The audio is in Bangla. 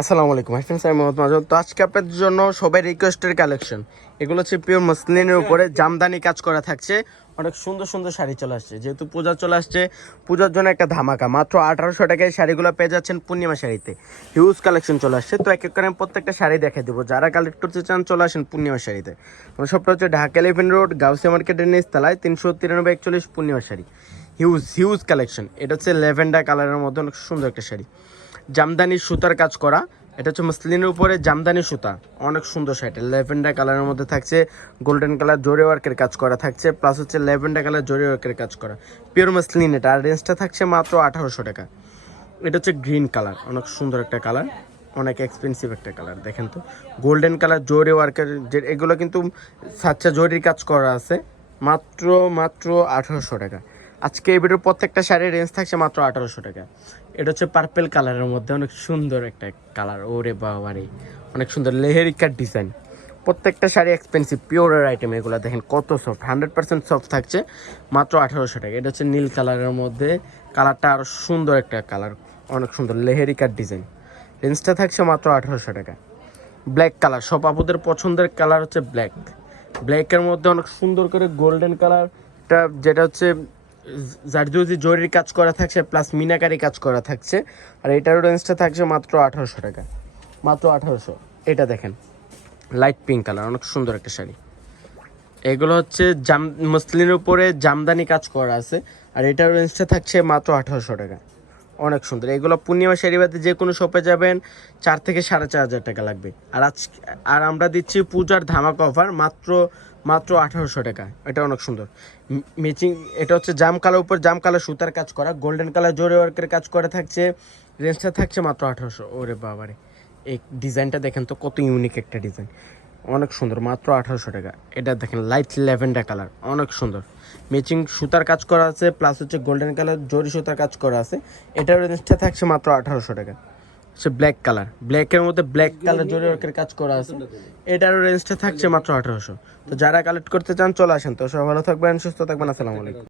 আসসালামু আলাইকুম হাই ফ্রেন্ডস, আমি মোহাম্মদ মাজল। তো আজকে আপনাদের জন্য সবাই রিকোয়েস্টের কালেকশন, এগুলো হচ্ছে পিওর মসলিনের উপরে জামদানি কাজ করা থাকছে। অনেক সুন্দর সুন্দর শাড়ি চলে আসছে, যেহেতু পূজা চলে আসছে, পূজার জন্য একটা ধামাকা। মাত্র 1800 টাকায় শাড়িগুলো পেয়ে যাচ্ছেন পূর্ণিমা শাড়িতে। হিউজ কালেকশন চলে আসছে। তো এক এক করে আমি প্রত্যেকটা শাড়ি দেখে দেবো। যারা কালেক্ট করতে চান চলে আসেন পূর্ণিমা শাড়িতে। আমার সবটা হচ্ছে ঢাকা 11 রোড, গাউসিয়া মার্কেটের নিচতলায়, 393 41 Purnima sari. Huge huge collection. এটা হচ্ছে ল্যাভেন্ডার কালারের মধ্যে অনেক সুন্দর একটা শাড়ি, জামদানি সুতার কাজ করা। এটা হচ্ছে মসলিনের উপরে জামদানি সুতা, অনেক সুন্দর শাড়িটা। ল্যাভেন্ডার কালারের মধ্যে থাকছে, গোল্ডেন কালার জরি ওয়ার্কের কাজ করা থাকছে, প্লাস হচ্ছে ল্যাভেন্ডার কালার জরি ওয়ার্কের কাজ করা। পিওর মসলিন এটা। আর রেঞ্জটা থাকছে মাত্র 1800 টাকা। এটা হচ্ছে গ্রিন কালার, অনেক সুন্দর একটা কালার, অনেক এক্সপেন্সিভ একটা কালার। দেখেন তো, গোল্ডেন কালার জরি ওয়ার্কের যে এগুলো কিন্তু সাচ্চা জরির কাজ করা আছে। মাত্র মাত্র 1800 টাকা। আজকে এই ভিডিওর প্রত্যেকটা শাড়ির রেঞ্জ থাকছে মাত্র 1800 টাকা। এটা হচ্ছে পার্পেল কালারের মধ্যে অনেক সুন্দর একটা কালার। ওরে বাবারে, অনেক সুন্দর লেহেরিকার ডিজাইন। প্রত্যেকটা শাড়ি এক্সপেন্সিভ, পিওরের আইটেম এগুলো। দেখেন কত সফট, 100% সফট থাকছে। মাত্র 1800 টাকা। এটা হচ্ছে নীল কালারের মধ্যে, কালারটা আরও সুন্দর একটা কালার, অনেক সুন্দর লেহেরিকার ডিজাইন। রেঞ্জটা থাকছে মাত্র 1800 টাকা। ব্ল্যাক কালার, সব আপুদের পছন্দের কালার হচ্ছে ব্ল্যাক। ব্ল্যাকের মধ্যে অনেক সুন্দর করে গোল্ডেন কালারটা, যেটা হচ্ছে জারদৌজি জরির কাজ করা থাকছে, প্লাস মিনাকারি কাজ করা থাকছে। আর এটারও রেঞ্জটা থাকছে মাত্র 1800 টাকা। মাত্র 1800। এটা দেখেন লাইট পিঙ্ক কালার, অনেক সুন্দর একটা শাড়ি। এগুলো হচ্ছে মসলিনের উপরে জামদানি কাজ করা আছে। আর এটার রেঞ্জটা থাকছে মাত্র 1800 টাকা। অনেক সুন্দর এগুলো। পূর্ণিমা শাড়িবাদে যে কোনো শপে যাবেন 4 থেকে 4500 টাকা লাগবে। আর আমরা দিচ্ছি পূজার ধামাকা অফার মাত্র মাত্র 1800 টাকা। এটা অনেক সুন্দর ম্যাচিং। এটা হচ্ছে জাম কালার উপর জাম কালার সুতার কাজ করা, গোল্ডেন কালার জরি ওয়ার্কের কাজ করা থাকছে। রেঞ্জটা থাকছে মাত্র 1800। ওরে বাবারে, এই ডিজাইনটা দেখেন তো, কত ইউনিক একটা ডিজাইন, অনেক সুন্দর। মাত্র 1800 টাকা। এটা দেখেন লাইট ল্যাভেন্ডার কালার, অনেক সুন্দর। ম্যাচিং সুতার কাজ করা আছে, প্লাস হচ্ছে গোল্ডেন কালার জরি সুতার কাজ করা আছে। এটার রেঞ্জটা থাকছে মাত্র 1800 টাকা। হচ্ছে ব্ল্যাক কালার, ব্ল্যাকের মধ্যে ব্ল্যাক কালার জরি ওয়ার্কের কাজ করা আছে। এটার রেঞ্জটা থাকছে মাত্র 1800। তো যারা কালেক্ট করতে চান চলে আসেন। তো সবাই ভালো থাকবেন, সুস্থ থাকবেন। আসসালামু আলাইকুম।